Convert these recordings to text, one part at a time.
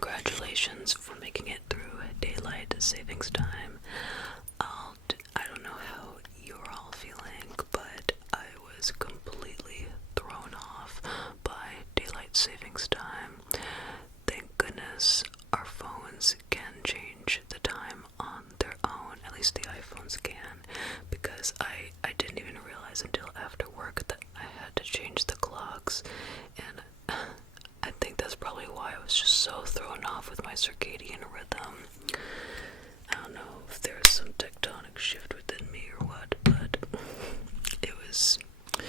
congratulations for making it through daylight savings time. I don't know how you're all feeling, but I was completely thrown off by daylight savings time. Thank goodness our phones can change the time on their own, at least the iPhones can, because I didn't even realize until after work that I had to change the clocks, and I think that's probably why I was just so thrown off with my circadian rhythm. I don't know if there's some tectonic shift within me or what, but it was, I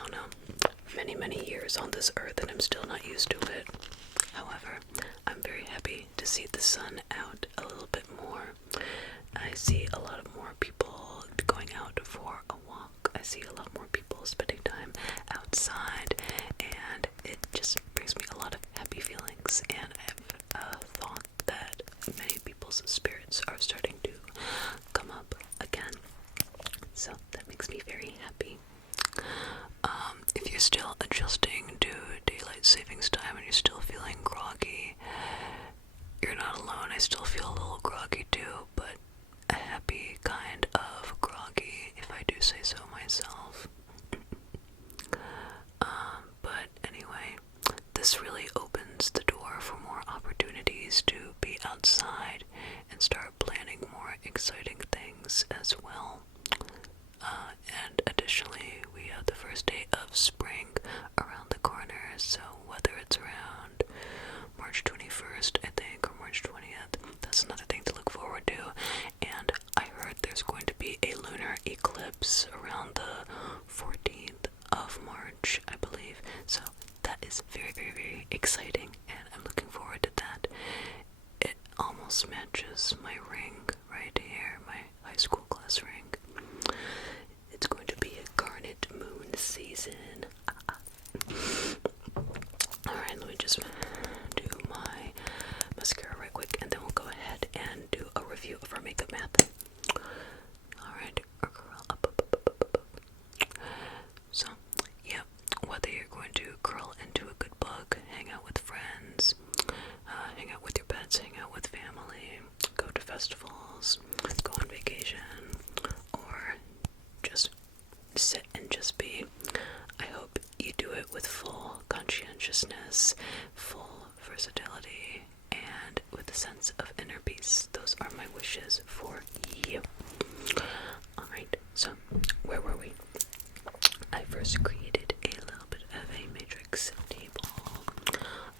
don't know, many years on this earth and I'm still not used to it. However, I'm very happy to see the sun out a little bit more. I see a lot of more people going out for a walk. I see a lot more people spending time outside, and it just brings me a lot of happy feelings, and I have thought that many people's spirits are starting to come up again, so that makes me very happy. If you're still adjusting to daylight savings time and you're still feeling groggy, you're not alone. I still feel a little groggy too, but a happy kind of groggy, if I do say so myself. But anyway, this really opens the door for more opportunities to be outside and start planning more exciting things as well. And additionally, we have the first day of spring around the corner, so whether it's around March 21st, I think, or March 20th, that's another thing to look forward to. And I heard there's going to be a lunar eclipse around the 14th of March, I believe, so that is very exciting, and I'm looking forward to that. It almost matches my ring right here, my high school class ring. It's going to be a garnet moon season. Alright, let me just do my mascara right quick, and then we'll go ahead and do a review of our makeup math. Alright, curl up. So, yeah, whether you're going to curl into a good book, hang out with friends, hang out with your pets, hang out with family, go to festivals, go on vacation, or just sit and just be, I hope you do it with full conscientiousness, full versatility, and with a sense of inner peace. Those are my wishes for you. Alright, so where were we? I first created a little bit of a matrix table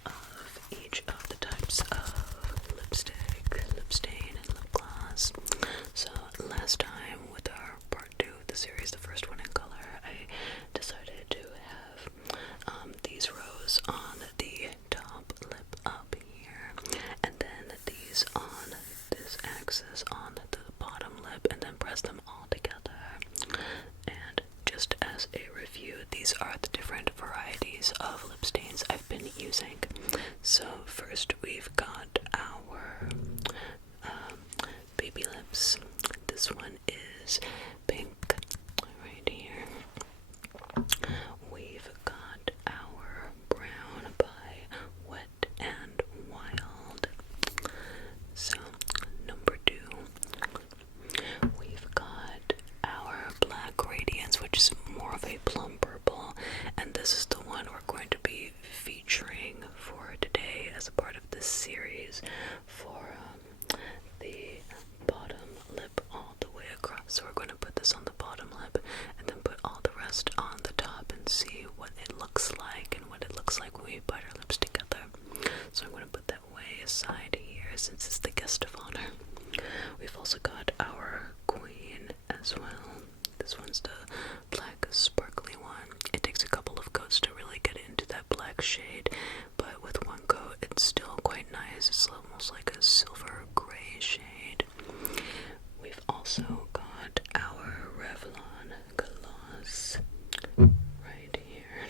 of each of the types of lipstick, lip stain, and lip gloss. So last time with our part 2 of the series, the first one in color, I decided to have these rows on the top lip up here, and then these on this axis on the bottom lip, and then press them all together. And just as a review, these are the different varieties of lip stains I've been using. So first we've got our baby lips. This one is pink right here. We've got our brown by Wet and Wild. So number 2, we've got our Black Radiance, which is more of a plum purple, and this is the one we're going to be featuring for today as a part of this series for the bottom lip all the way across. So we're going to put this on the bottom lip and then put all the rest on the top and see what it looks like and what it looks like when we bite our lips together. So I'm going to put that way aside here since it's the guest of honor. We've also got our queen as well. This one's the black sparkly one. It takes a couple of coats to really get into that black shade, but with one coat it's still quite nice. It's almost like a silver gray shade. We've also got our Revlon gloss right here.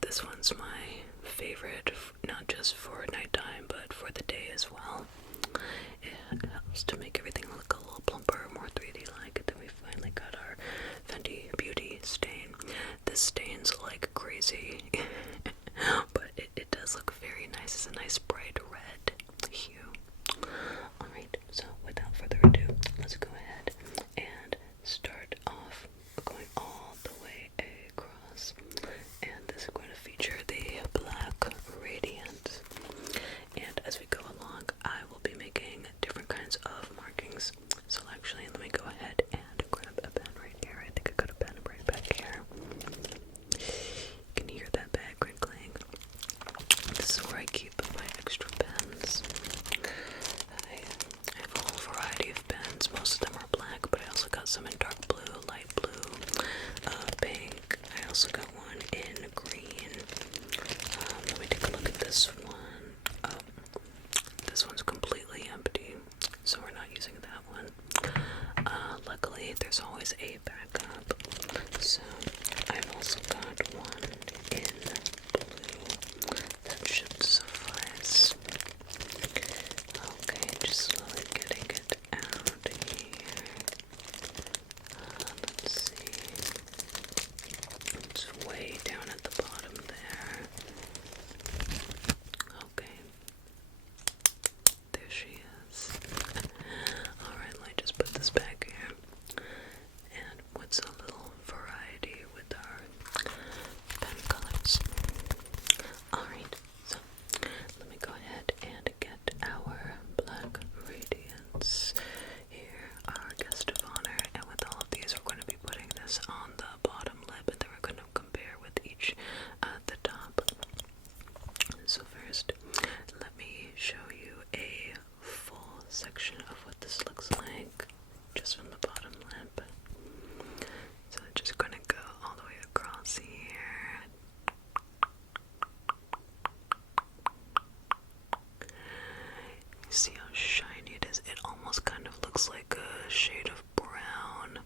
This one's my favorite, not just for nighttime but for the day as well. It helps to make everything look a little plumper, more 3D like. Then we finally got our Fenty Beauty stain. This stains like crazy, but it does look very nice. It's a nice bright red hue. Alright, so without further ado, let's go ahead and start off going all the way across. And this is going to feature the Black Radiance. And as we go along, I will be making different kinds of markings. So actually, let me go ahead and grab a pen right here. I think I got a pen right back here. You can hear that bag crinkling. This is where I keep my extra pens. I have a whole variety of pens. Most of them are black, but I also got some in dark blue, light blue, pink. I also got one in green. Let me take a look at this one. This one's completely empty, so we're not using that one. Luckily, there's always a backup. So I've also got one in blue. That should suffice. Okay, just slowly getting it out here. Let's see. It's way down at the bottom there. Okay. There she is. Alright, let me just put this back here. And what's a little variety with our pen colors? Alright, so let me go ahead and get our Black Radiance here, our guest of honor. And with all of these, we're going to be putting this on the bottom lip, and then we're going to compare with each at the top. So first, let me show you a full section of what this looks like, just from the bottom lip. So I'm just gonna go all the way across here. You see how shiny it is? It almost kind of looks like a shade of brown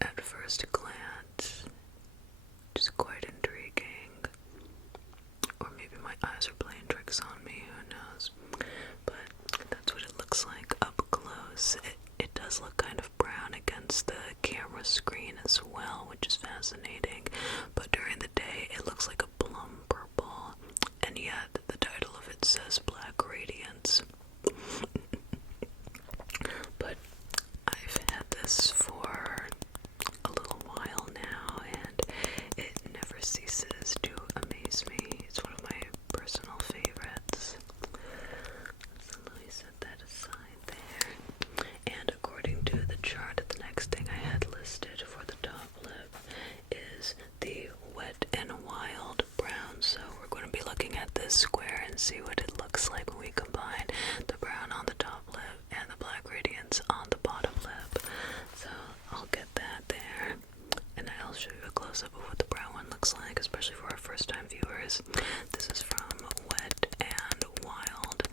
at first glance. Just quite intriguing. Or maybe my eyes are playing tricks on me, who knows. But that's what it looks like up close. It does look kind of brown against the camera screen as well, which is fascinating. But during the day, it looks like a plum purple. And yet, the title of it says Black Radiance. But I've had this for a little while now, and it never ceases to amaze me. It's one of my personal favorites. So let me set that aside there. And according to the chart, the next thing I had listed for the top lip is the Wet and Wild brown. So we're going to be looking at this square and see what it looks like when we combine the brown on the top lip and the Black Radiance on the bottom lip. So I'll get that there, and I'll show you a close-up of what the brown one looks like, especially for our first-time viewers. This is from Wet and Wild.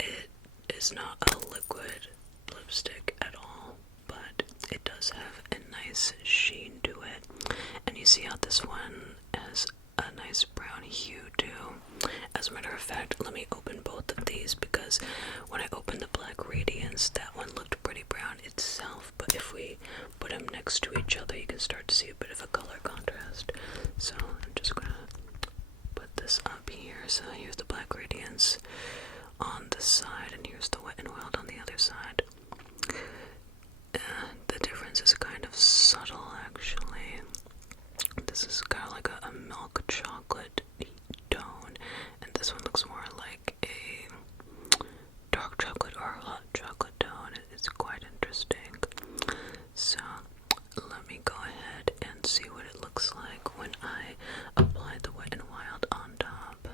It is not a liquid lipstick at all, but it does have a nice sheen to it. And you see how this one has a nice brown hue too. As a matter of fact, let me open both of these, because when I opened the Black Radiance, that one looked pretty brown itself, but if we put them next to each other, you can start to see a bit of a color contrast. So I'm just gonna put this up here. So here's the Black Radiance on this side, and here's the Wet and Wild on the other side. And the difference is kind of subtle, actually. This is kind of like a milk chocolate tone, and this one looks more like a dark chocolate or hot chocolate tone. It's quite interesting. So let me go ahead and see what it looks like when I apply the Wet and Wild on top.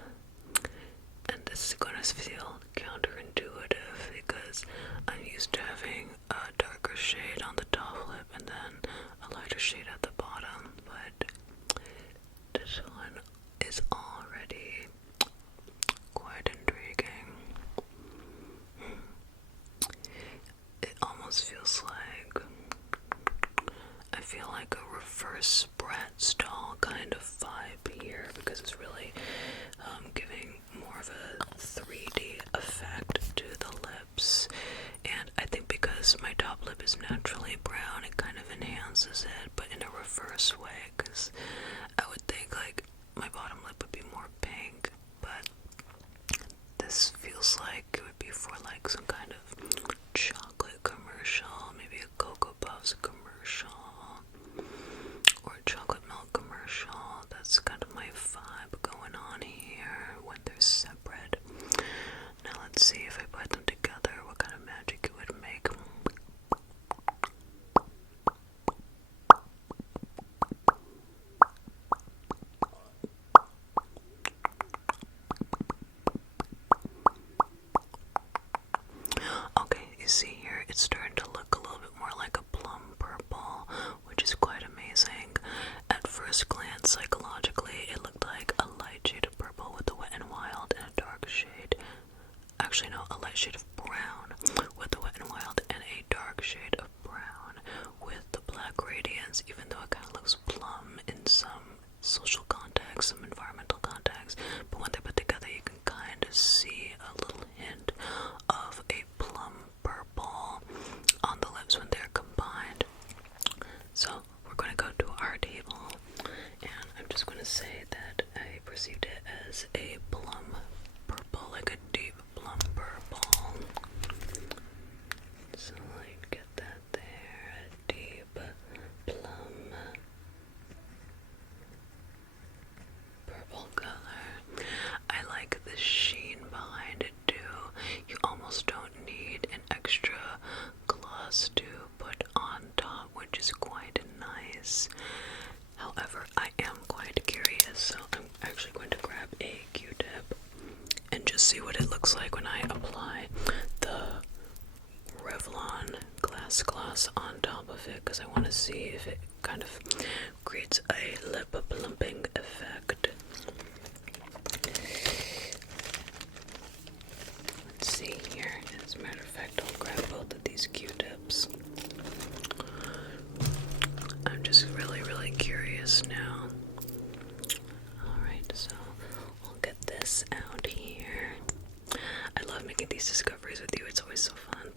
And this is going to feel counterintuitive, because I'm used to having a darker shade on the top lip and then a lighter shade at the bottom, but this one is already quite intriguing. It almost feels like, I feel like a reverse Bratz doll kind of vibe here, because it's really giving more of a 3D effect to the lips. And I think because my top lip is naturally brown, it kind of enhances it, but in a reverse way, because I would think like my bottom lip would be more pink, but this feels like it would be for like some kind of chocolate commercial, maybe a Cocoa Puffs commercial, or a chocolate milk commercial. That's kind of my vibe going on here when they're separate. Now let's see if I put them together, what kind of magic it would make. Okay, you see here, it's starting to look a little bit more like a plum purple, which is quite amazing. At first glance, psychologically, it looked like a light shade of purple with the Wet n Wild and a dark shade. Actually, no, a light shade of brown with the Wet n Wild and a dark shade of brown with the Black Radiance, even though it kind of looks plum in some social context, some environmental context. But when they're put together, you can kind of see a little hint of a plum purple on the lips when they're combined. So we're going to go to our table, and I'm just going to say that I perceived it as a plum purple, like a deep plum purple. So like get that there, a deep plum purple color. I like the sheen behind it too. You almost don't need an extra gloss to put on top, which is quite nice. However, I am quite curious, so I'm actually going to grab a Q-tip and just see what it looks like when I apply the Revlon glass gloss on top of it, because I want to see if it kind of creates a lip plumping effect. Let's see here. As a matter of fact, I'll grab both of these Q-tips. I'm just really curious now. Alright, so I'll get this out here. I love making these discoveries with you, it's always so fun.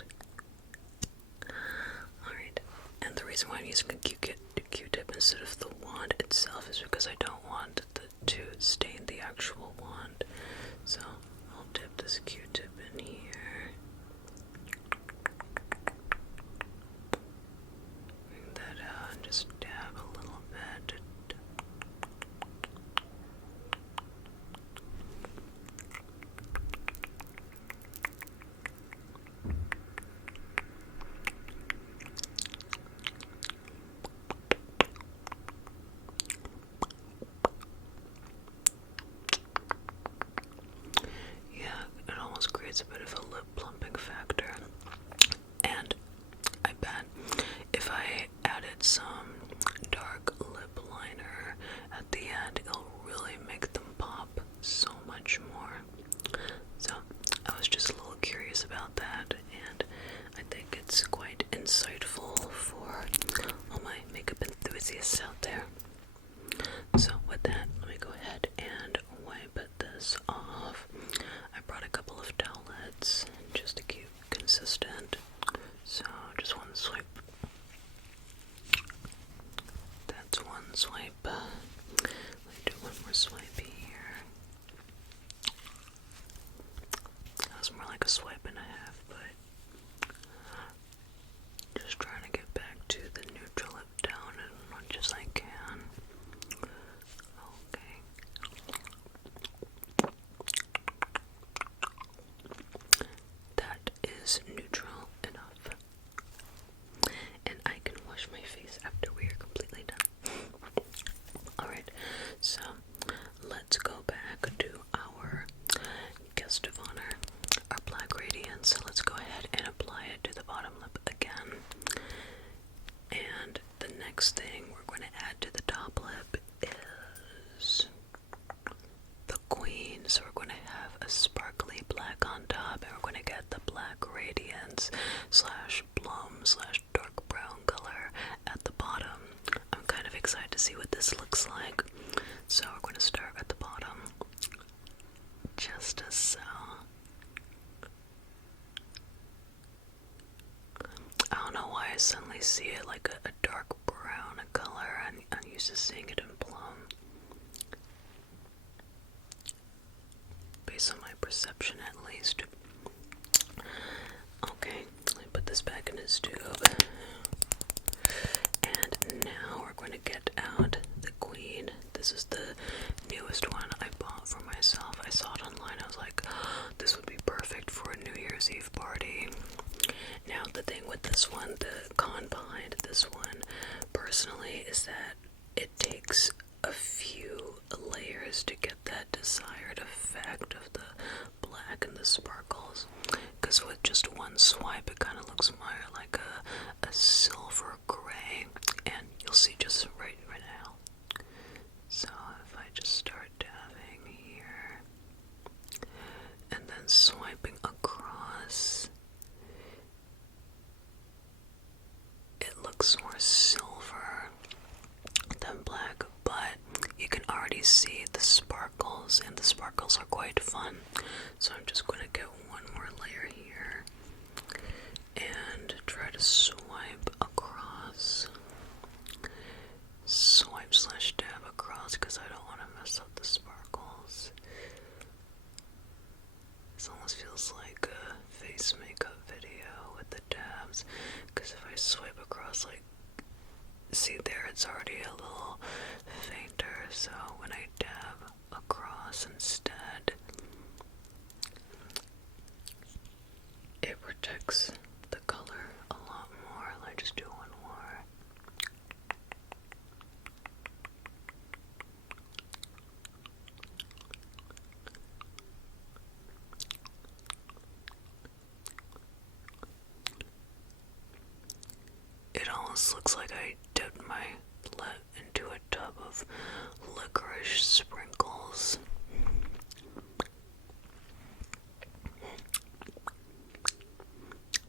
Alright, and the reason why I'm using a Q-tip instead of the wand itself is because I don't want to stain the actual wand. So I'll dip this Q-tip in here. Bring that out and just dab a little bit. Yeah, it almost creates a bit of a lip plumping factor. And I bet if I added some dark lip liner at the end, it'll really make them pop so much more. So I was just a little curious about that, and I think it's quite insightful for all my makeup enthusiasts out there. So with that, let me go ahead and wipe this off. I brought a couple of towelettes just to keep consistent. So just one swipe. That's one swipe. Let me do one more swipe here. That was more like a swipe and a half, but just trying to get back to the neutral lip tone as much as I can. Okay. That is neutral enough. And I can wash my face after we are completely done. Alright, so let's go back to our guest of honor, our Black Radiance. Let's go ahead and apply it to the bottom lip again. And the next thing we're going to add to the top lip is the Queen. So we're going to have a sparkly black on top, and we're going to get the Black Radiance slash plum slash dark brown color at the bottom. I'm kind of excited to see what this looks like. So we're going to start at the bottom, just as so. I don't know why I suddenly see it like a dark brown color. I'm used to seeing it in plum. Based on my perception, at this tube. And now we're going to get out the Queen. This is the newest one I bought for myself. I saw it online. I was like, oh, this would be perfect for a New Year's Eve party. Now, the thing with this one, the con behind this one, personally, is that it takes a few layers to get that desired effect of the black and the sparkles. Because with just one swipe, it kind of looks more like a silver gray, and you'll see just right now. So if I just start dabbing here, and then swiping across, it looks more silver than black, but you can already see the sparkles, and the sparkles are quite fun. So I'm just going to get one more layer here and try to swipe across. Swipe slash dab across because I don't want to mess up the sparkles. This almost feels like a face makeup video with the dabs, because if I swipe across, like, see there, it's already a little fainter, so when I dab across instead, it protects the color a lot more. Let's just do one more. It almost looks like I dipped my lip into a tub of licorice sprinkles.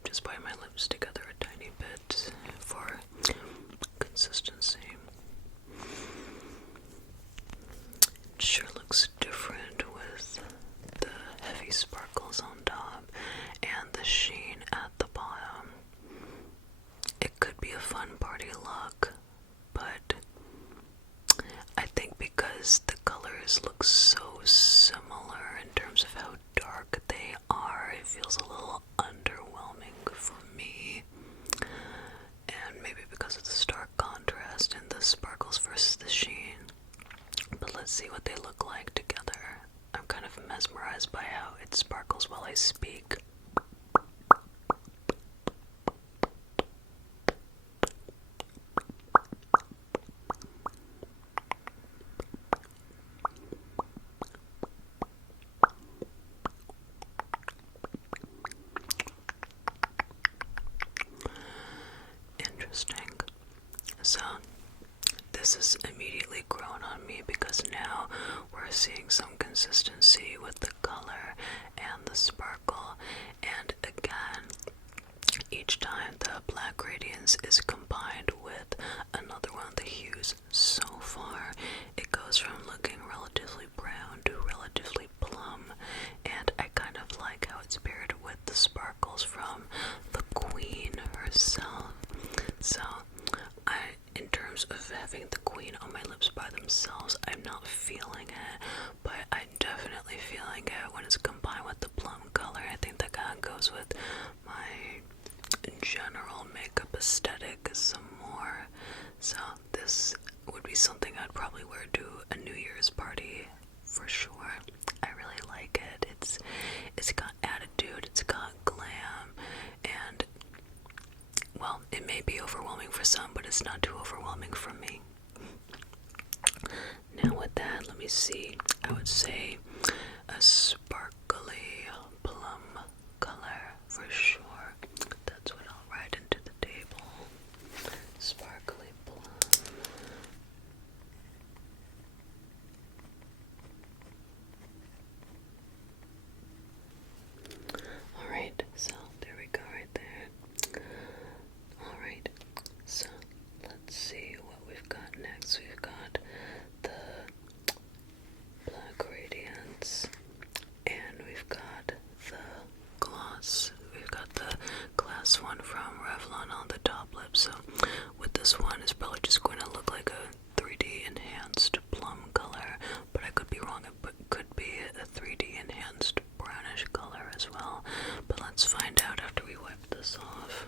Just biting my lips together a tiny bit for consistency. It sure looks different with the heavy sparkles on top and the sheen at the bottom. It could be a fun party look, but I think because the colors look so similar in terms of how dark they are, it feels a little underwhelming for me. And maybe because of the stark contrast in the sparkles versus the sheen. But let's see what they look like together. I'm kind of mesmerized by how it sparkles while I speak. Interesting. So, this has immediately grown on me because now we're seeing some consistency with the color and the sparkle. And again, each time the Black Radiance is combined with another one of the hues so far, it goes from looking relatively brown to relatively plum. And I kind of like how it's paired with the sparkles from the Queen herself. So, in terms of having the Queen on my lips by themselves, I'm not feeling it, but I'm definitely feeling it when it's combined with the plum color. I think that kind of goes with my general makeup aesthetic some more. So this would be something I'd probably wear to a New Year's party for sure. I really like it. It's got attitude, it's got glam, and well, it may be overwhelming for some, but it's not too overwhelming for me. Now with that, let me see. I would say a sparkly plum color for sure. That's what I'll write into the table. Sparkly plum. Alright, so there we go right there. Alright, so let's see what we've got next. We've got the Black Radiance, and we've got the gloss. We've got the glass one from Revlon on the top lip. So with this one, it's probably just going to look like a 3D enhanced plum color, but I could be wrong. It could be a 3D enhanced brownish color as well. But let's find out after we wipe this off.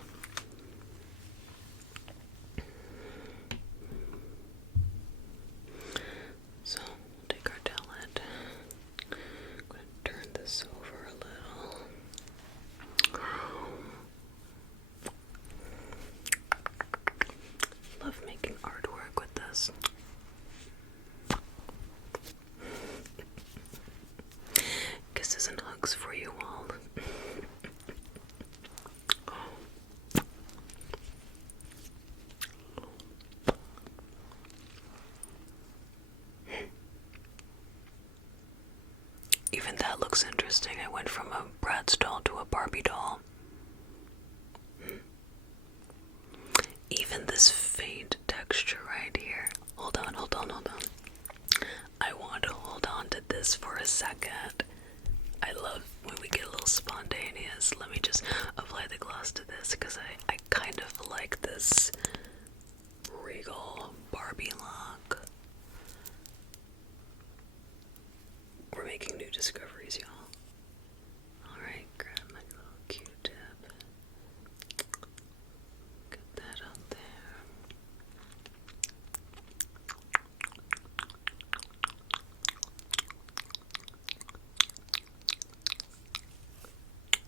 looks interesting. I went from a Bratz doll to a Barbie doll. Even this faint texture right here. Hold on. I want to hold on to this for a second. I love when we get a little spontaneous. Let me just apply the gloss to this because I kind of like this regal Barbie look. We're making new discoveries, y'all. Alright, grab my little Q-tip. Get that out there.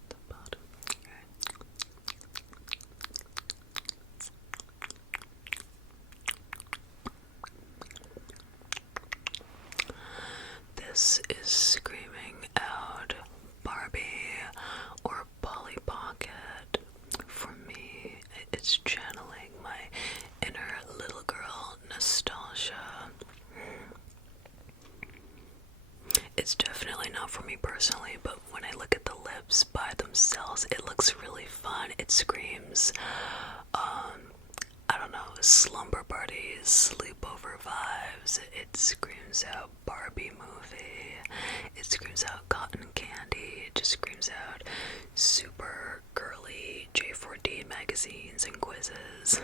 The bottom. Okay. This is screaming out Barbie or Polly Pocket. For me, it's channeling my inner little girl nostalgia. It's definitely not for me personally, but when I look at the lips by themselves, it looks really fun. It screams, I don't know, slumber parties, sleepover vibes. It screams out Barbie movie. It screams out cotton candy. It just screams out super girly J4D magazines and quizzes.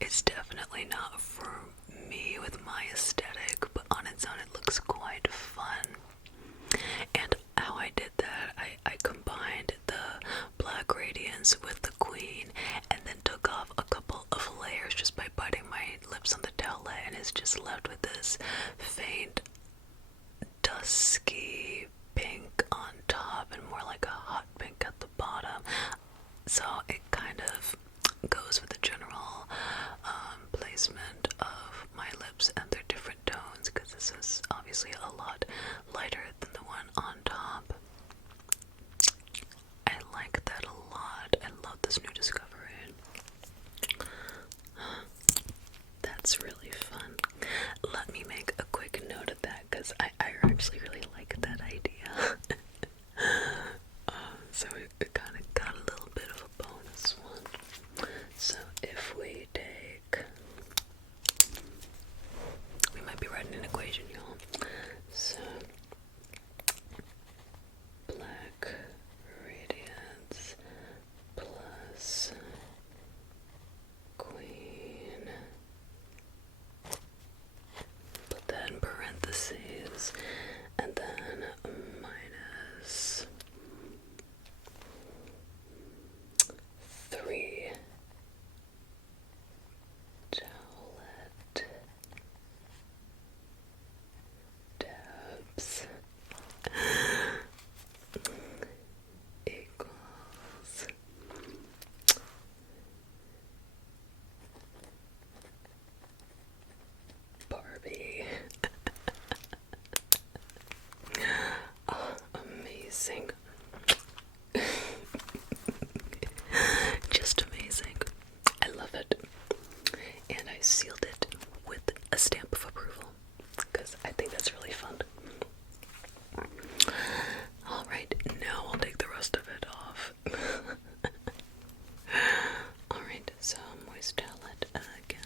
It's definitely not for me with my aesthetic, but on its own it looks quite fun. And how I did that, I combined the Black Radiance with the Queen and then took off a couple of layers just by biting my lips on the towelette, and it's just left with this faint dusky pink on top and more like a hot pink at the bottom. So it kind of goes with the general placement of my lips and their different tones, because this is obviously a lot lighter than the one on top. I like that a lot. I love this new discovery. That's really fun. Let me make a quick note of that because I actually really like that idea. So it kind of got a little bit of a bonus one. So if we take, we might be writing an equation, y'all. So Black Radiance plus Queen, put that in parentheses, and then minus 3 towelette dabs equals Barbie. Oh, amazing. Just amazing. I love it. And I sealed it with a stamp of approval because I think that's really fun. Alright, now I'll take the rest of it off. Alright, so moist towelette again.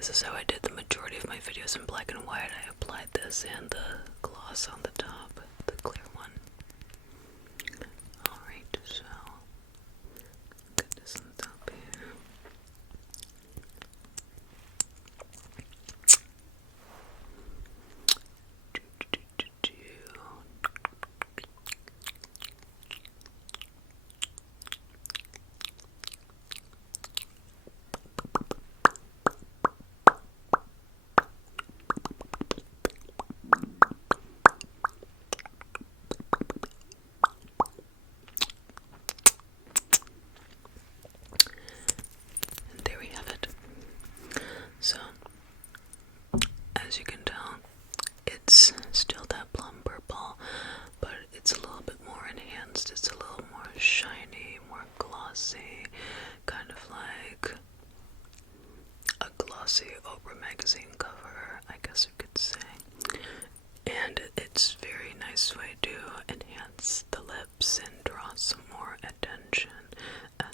This is how I did the majority of my videos in black and white. I applied this and the gloss on the top, the clear one. Alright, so get this on the top here. And there we have it. So, as you can tell, it's still that plum purple, but it's a little bit more enhanced. It's a little more shiny, more glossy, kind of like a glossy Oprah magazine cover, I guess you could say. And it's a very nice way to enhance the lips and draw some more attention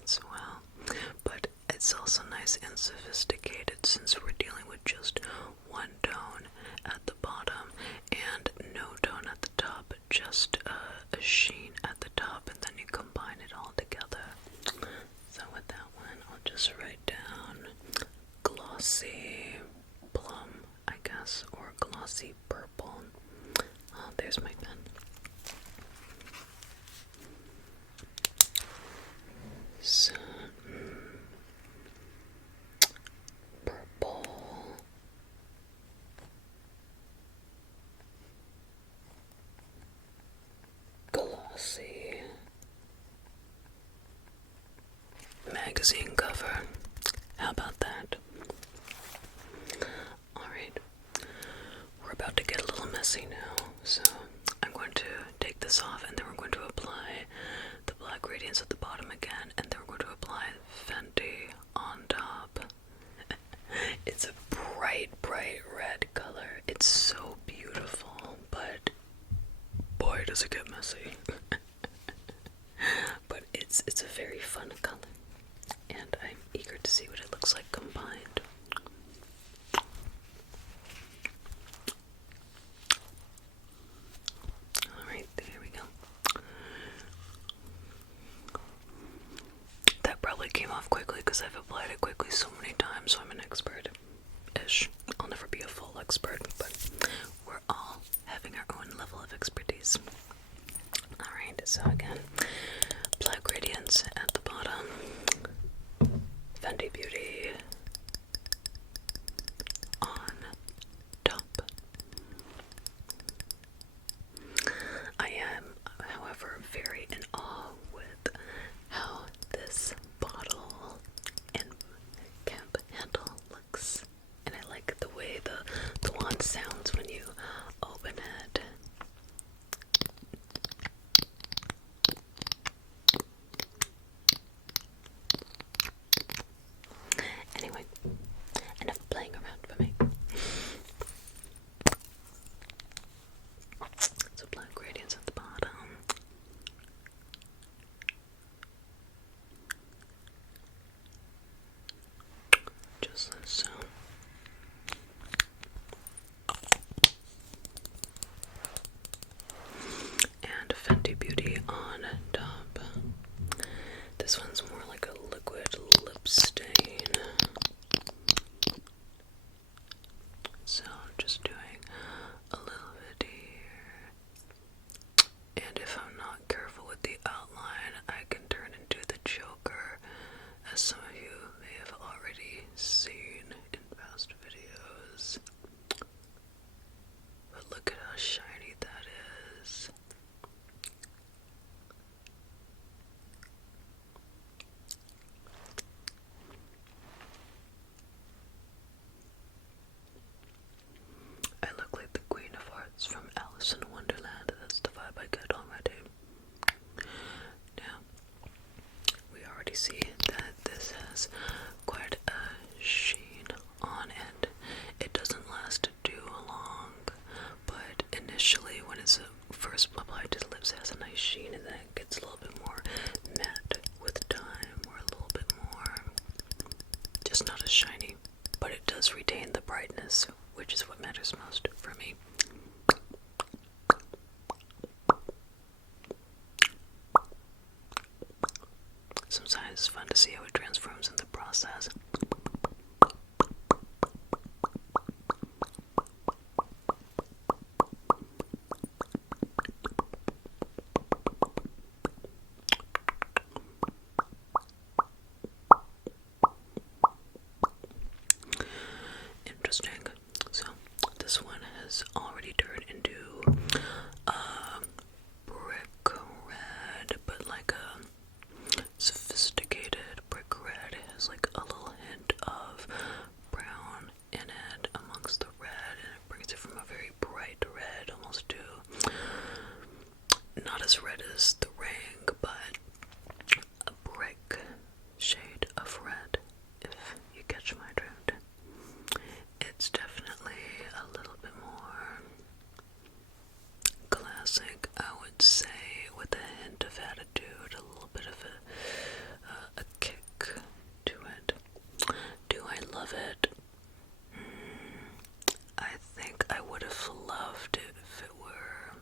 as well. But it's also nice and sophisticated since we're dealing with just one tone at the bottom and no tone at the top, just a sheen at the top, and then you combine it all together. So with that one, I'll just write down glossy plum, I guess, or glossy purple. Oh, there's my pen. So, purple, glossy, magazine cover. How about that? Alright, we're about to get a little messy now, so I'm going to take this off and then we're going to apply the Black Radiance at the bottom again, and then we're going to apply Fenty on top. It's a bright, bright red color. It's so beautiful, but boy does it get messy. But it's a very fun color, and I'm eager to see what it looks like combined. Alright, there we go. That probably came off quickly because I've applied it quickly so many times, so I'm an expert-ish. I'll never be a full expert, but we're all having our own level of expertise. Alright, so again, Black Radiance at the bottom, Fenty Beauty on top. I am, however, very in awe with how this bottle and can handle does retain the brightness, which is what matters most for me. Sometimes it's fun to see how it transforms in the process. Interesting. So this one has already turned into brick red, but like a sophisticated brick red. It has like a little hint of brown in it amongst the red, and it brings it from a very bright red almost to not as red as the ring, but a brick shade of red, if you catch my drift. It's definitely a little bit more classic, I would say, with a hint of attitude, a little bit of a kick to it. Do I love it? I think I would have loved it if it were,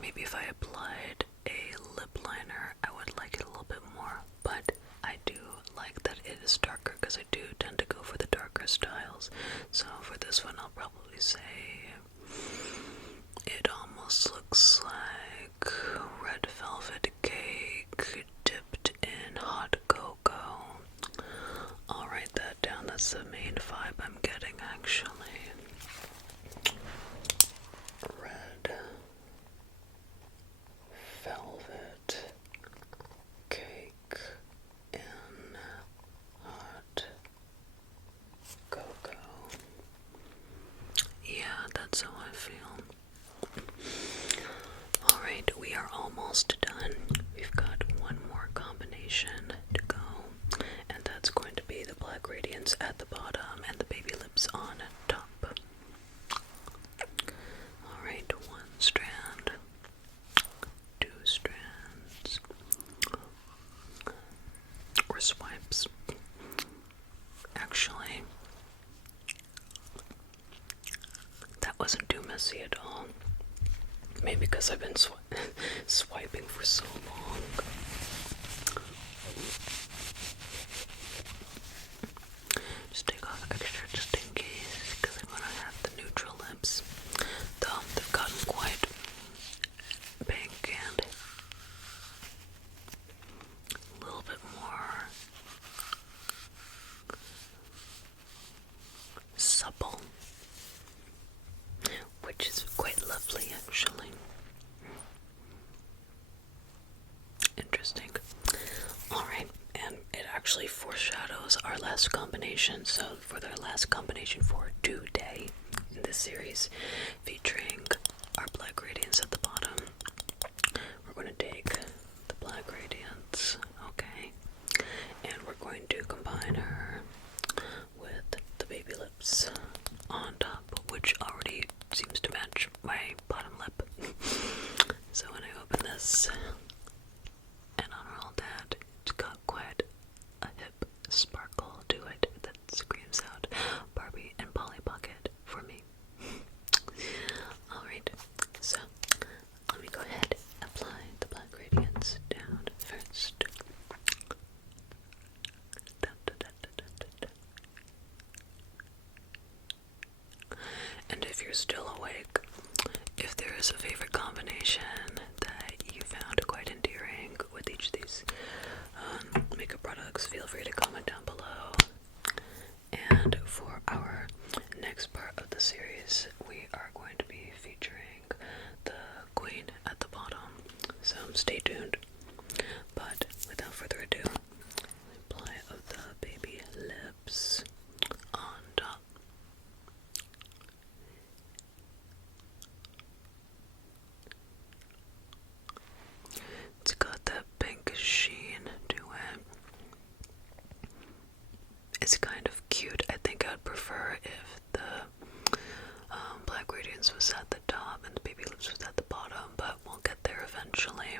maybe if I applied a lip liner, I would like it a little bit more, but I do like that it is darker because I do tend to go for the darker styles. So for this one, I'll probably say it almost looks like red velvet cake dipped in hot cocoa. I'll write that down. That's the main vibe I'm getting, actually. Red velvet cake in hot cocoa. Yeah, that's how I feel. Alright, we are almost done. We've got one more combination to go, and that's going to be the Black Radiance at the bottom and the Baby Lips on top. Alright, one strand, two strands, or swipes. Actually, that wasn't too messy at all. Maybe because I've been swiping for so long. Just take off extra just in case, because I'm gonna have the neutral lips. Though they've gotten quite pink and a little bit more supple, which is quite lovely, actually. Interesting. Alright, and it actually foreshadows our last combination. So for the last combination for today in this series, featuring our Black Radiance at the bottom, we're going to take the Black Radiance, okay, and we're going to combine her with the Baby Lips on top, which already seems to match my bottom lip. So when I open this and unroll that, it's got quite a hip sparkle to it that screams out Barbie and Polly Pocket for me. Alright, so let me go ahead and apply the Black Radiance down first. And if you're still awake, if there is a favorite combination that you found quite endearing with each of these makeup products, feel free to comment down below. And for our next part of the series, we are going to be featuring the Queen at the bottom, so stay tuned. But without further ado, apply of the Baby Lips on top. It's got that pink sheen to it. It's kind of cute. I think I'd prefer if the Black Radiance was at the top and the Baby Lips was at the bottom, but we'll get there eventually.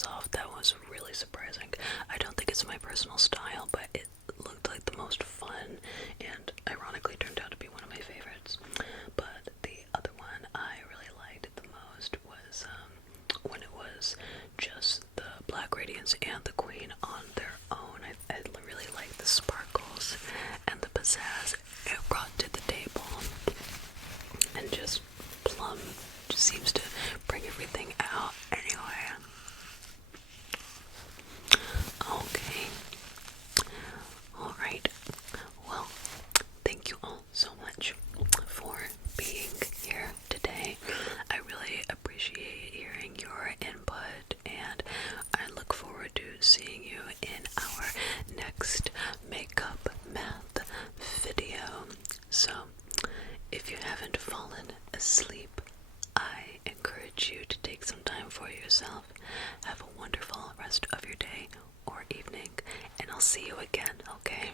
gloves off. That was really surprising. I don't think it's my personal style, but it looked like the most fun and ironically turned out to be one of my favorites. But the other one I really liked the most was when it was just the Black Radiance and the Queen on their own. I really liked the sparkles and the pizzazz it brought to the table. And just Plum just seems to bring everything out anyway. Okay. Alright. Well, thank you all so much for being here today. I really appreciate hearing your input, and I look forward to seeing you in our next makeup math video. So, if you haven't fallen asleep, I encourage you to take some time for yourself. Have a wonderful rest of your day or evening, and I'll see you again, okay?